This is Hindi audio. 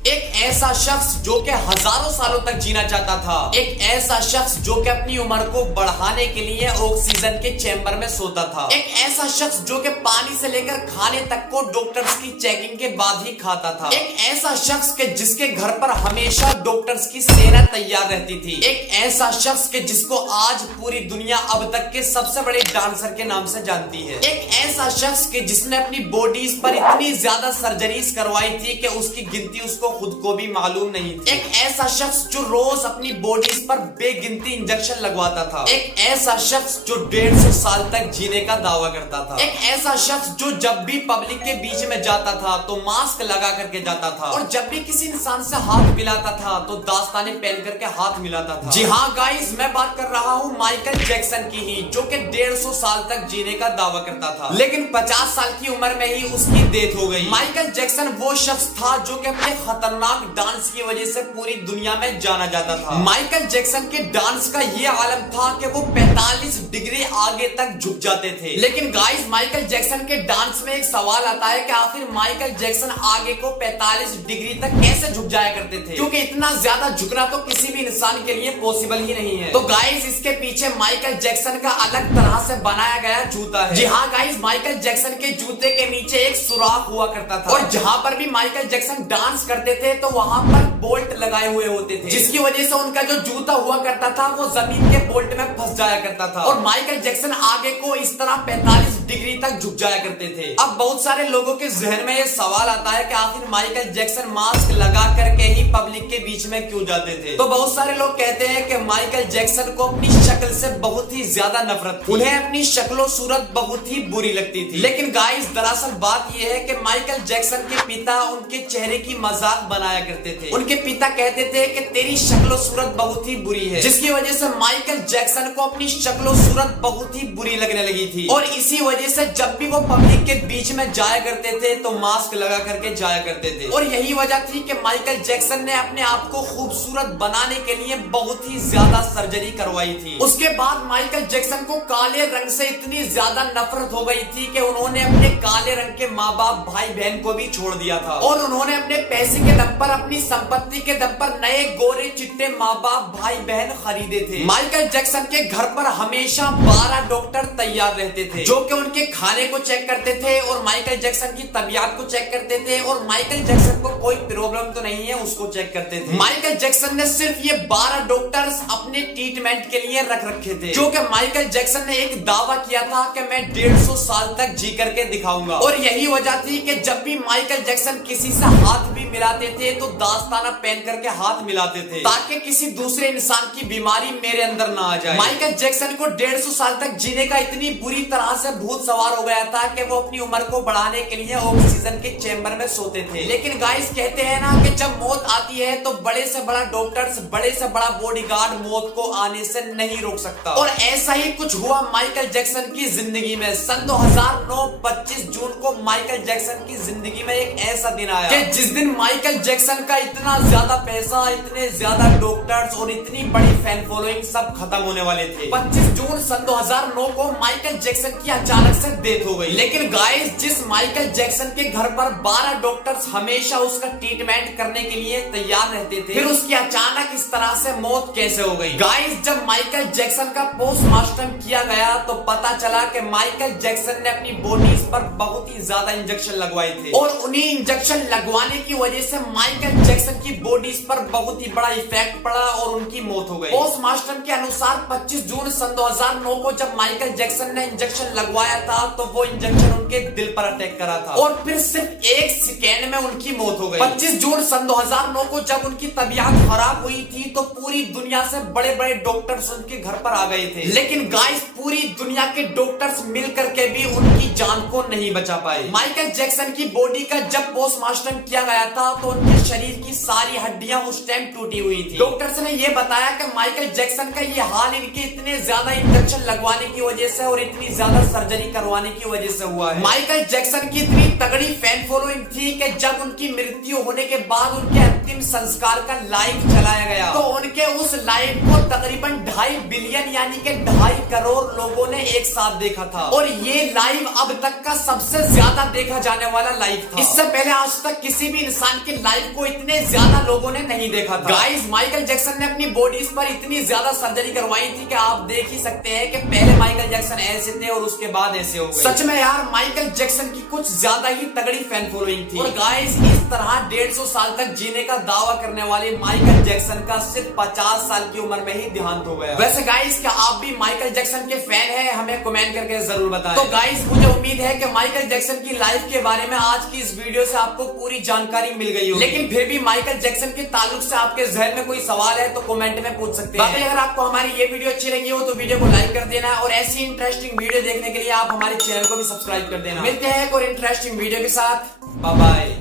एक ऐसा शख्स जो कि हजारों सालों तक जीना चाहता था। एक ऐसा शख्स जो कि अपनी उम्र को बढ़ाने के लिए ऑक्सीजन के चैम्बर में सोता था। एक ऐसा शख्स जो कि पानी से लेकर खाने तक को डॉक्टर्स की चेकिंग के बाद ही खाता था। एक ऐसा शख्स के जिसके घर पर हमेशा डॉक्टर्स की सेना तैयार रहती थी। एक ऐसा शख्स के जिसको आज पूरी दुनिया अब तक के सबसे बड़े डांसर के नाम से जानती है। एक ऐसा शख्स के जिसने अपनी बॉडीज पर इतनी ज्यादा सर्जरीज करवाई थी कि उसकी गिनती उसको खुद को भी मालूम नहीं थी। एक ऐसा शख्स जो रोज अपनी बॉडीज पर बेगिनती इंजेक्शन लगवाता था। एक ऐसा शख्स जो 150 साल तक जीने का दावा करता था। एक ऐसा शख्स जो जब भी पब्लिक के बीच में जाता था तो मास्क लगा करके जाता था, और जब भी किसी इंसान से हाथ मिलाता था तो दास्ताने पहन करके हाथ मिलाता था। जी हाँ गाइस, मैं बात कर रहा हूँ माइकल जैक्सन की ही, जो कि 150 साल तक जीने का दावा करता था, लेकिन 50 साल की उम्र में ही उसकी डेथ हो गई। माइकल जैक्सन वो शख्स था जो कि अपने खतरनाक डांस की वजह से पूरी दुनिया में जाना जाता था। माइकल जैक्सन के डांस का ये आलम था कि वो 45 डिग्री आगे तक झुक जाते थे। लेकिन गाइस, माइकल जैक्सन के डांस में एक सवाल आता है कि आखिर माइकल जैक्सन आगे को 45 डिग्री तक कैसे झुक जाया करते थे, क्योंकि इतना ज्यादा झुकना तो किसी भी इंसान के लिए पॉसिबल ही नहीं है। तो गाइस, इसके पीछे माइकल जैक्सन का अलग तरह से बनाया गया जूता है। जी हाँ गाइस, माइकल जैक्सन के जूते के नीचे एक सुराख हुआ करता था, और जहाँ पर भी माइकल जैक्सन डांस करते थे तो वहाँ पर बोल्ट लगाए हुए होते थे, जिसकी वजह से उनका जो जूता हुआ करता था वो जमीन के बोल्ट में फंस जाया करता था, और माइकल जैक्सन आगे को इस तरह 45 डिग्री तक झुक जाया करते थे। अब बहुत सारे लोगों के जहन में ये सवाल आता है कि आखिर माइकल जैक्सन मास्क लगा करके ही पब्लिक के बीच में क्यों जाते थे। तो बहुत सारे लोग कहते हैं कि माइकल जैक्सन को अपनी शक्ल से बहुत ही ज्यादा नफरत थी, उन्हें अपनी शक्लो सूरत बहुत ही बुरी लगती थी। लेकिन गाइस, दरअसल बात यह है कि माइकल जैक्सन के पिता उनके चेहरे की मजाक बनाया करते थे। उनके पिता कहते थे कि तेरी शक्लो सूरत बहुत ही बुरी है, जिसकी वजह से माइकल जैक्सन को अपनी शक्लो सूरत बहुत ही बुरी लगने लगी थी, और इसी वजह से जब भी वो पब्लिक के बीच में जाया करते थे तो मास्क लगा करके जाया करते थे। और यही वजह थी कि माइकल जैक्सन ने अपने आप को खूबसूरत बनाने के लिए बहुत ही ज्यादा सर्जरी करवाई थी। उसके बाद माइकल जैक्सन को काले रंग से इतनी ज्यादा नफरत हो गई थी कि उन्होंने अपने काले रंग के माँ बाप भाई बहन को भी छोड़ दिया था, और उन्होंने अपने पैसे के दम पर, अपनी संपत्ति के दम पर नए गोरे चिट्टे माँ बाप भाई बहन खरीदे थे। माइकल जैक्सन के घर पर हमेशा 12 डॉक्टर तैयार रहते थे, जो कि उनके खाने को चेक करते थे और माइकल जैक्सन की तबीयत को चेक करते थे, और माइकल जैक्सन को कोई प्रॉब्लम तो नहीं है उसको चेक करते थे। माइकल जैक्सन ने सिर्फ ये 12 डॉक्टर्स अपने ट्रीटमेंट के लिए रख रखे थे, जो कि माइकल जैक्सन ने एक दावा किया था कि मैं 150 साल तक जी करके दिखाऊंगा। और यही वजह थी कि जब भी माइकल जैक्सन किसी से हाथ भी मिलाते थे तो दास्ताना पहन करके हाथ मिलाते थे, ताकि किसी दूसरे इंसान की बीमारी मेरे अंदर ना आ जाए। माइकल जैक्सन को 150 साल तक जीने का इतनी बुरी तरह से भूत सवार हो गया था कि वो अपनी उम्र को बढ़ाने के लिए ऑक्सीजन के चैम्बर में सोते थे। लेकिन गाइस, कहते हैं ना कि जब मौत आती है तो बड़े से बड़ा डॉक्टर्स, बड़े से बड़ा बॉडीगार्ड मौत को आने से नहीं रोक सकता, और ऐसा ही कुछ हुआ माइकल जैक्सन की जिंदगी में। सन 2009 25 जून को माइकल जैक्सन की जिंदगी में एक ऐसा दिन आया कि जिस दिन माइकल जैक्सन का इतना ज्यादा पैसा, इतने ज्यादा डॉक्टर्स और इतनी बड़ी फैन फॉलोइंग सब खत्म होने वाले थे। 25 जून सन 2009 को माइकल जैक्सन की अचानक से डेथ हो गई। लेकिन गाइस, जिस माइकल जैक्सन के घर पर 12 डॉक्टर्स हमेशा उसका ट्रीटमेंट करने के लिए तैयार रहते थे, फिर उसकी अचानक इस तरह से मौत कैसे हो गई। गाइस, जब माइकल जैक्सन का पोस्टमार्टम किया गया तो पता चला कि माइकल जैक्सन ने अपनी बॉडीज पर बहुत ही ज्यादा इंजेक्शन लगवाए थे, और उन्हीं इंजेक्शन लगवाने की वजह से माइकल जैक्सन की बॉडीज पर बहुत ही बड़ा इफेक्ट पड़ा और उनकी मौत हो गई। पोस्टमार्टम के अनुसार 25 जून सन 2009 को जब माइकल जैक्सन ने इंजेक्शन लगवाया था तो वो इंजेक्शन उनके दिल पर अटैक करा था, और फिर सिर्फ 1 सेकेंड में उनकी मौत हो गई। 25 जून सन 2009 को जब उनकी तबीयत खराब हुई थी तो पूरी दुनिया से बड़े बड़े डॉक्टर्स उनके घर पर आ गए थे, लेकिन गाइस, पूरी दुनिया के डॉक्टर्स मिल करके भी उनकी जान को नहीं बचा पाए। माइकल जैक्सन की बॉडी का जब पोस्टमार्टम किया गया था तो उनके शरीर की सारी हड्डियां उस टाइम टूटी हुई थी। डॉक्टर्स ने यह बताया कि माइकल जैक्सन का ये हाल इनके इतने ज्यादा इंजेक्शन लगवाने की वजह से और इतनी ज्यादा सर्जरी करवाने की वजह से हुआ है। माइकल जैक्सन की इतनी तगड़ी फैन फॉलोइंग थी कि जब उनकी मृत्यु होने के बाद उनके अंतिम संस्कार का लाइव चलाया गया तो उनके उस लाइव को तकरीबन 2.5 बिलियन यानी कि 2.5 करोड़ लोगों ने एक साथ देखा था। और ये लाइव अब तक का सबसे ज्यादा देखा जाने वाला लाइव था। इससे पहले आज तक किसी भी इंसान के लाइव को इतने ज्यादा लोगों ने नहीं देखा था। गाइस, माइकल जैक्सन ने अपनी बॉडीज पर इतनी ज्यादा सर्जरी करवाई थी कि आप देख ही सकते हैं कि पहले माइकल जैक्सन ऐसे थे और उसके बाद ऐसे हो गए। सच में यार, माइकल जैक्सन की कुछ ज्यादा ही तगड़ी फैन फॉलोइंग थी। और गाइस, इस तरह 150 साल तक जीने का दावा करने वाले माइकल जैक्सन का सिर्फ 50 साल की उम्र में ही देहांत हो गया। वैसे गाइस, क्या आप भी माइकल जैक्सन के फैन हैं? हमें कमेंट करके जरूर बताएं। तो गाइस, मुझे उम्मीद है कि माइकल जैक्सन की लाइफ के बारे में आज की इस वीडियो से आपको पूरी जानकारी मिल गई होगी। लेकिन फिर भी माइकल जैक्सन के ताल्लुक से आपके जहन में कोई सवाल है तो कमेंट में पूछ सकते हैं। बाकी अगर आपको हमारी ये वीडियो अच्छी लगी हो तो वीडियो को लाइक कर देना और ऐसी इंटरेस्टिंग वीडियो देखने के लिए आप हमारे चैनल को भी सब्सक्राइब कर देना। मिलते हैं एक और इंटरेस्टिंग वीडियो के साथ। Bye bye.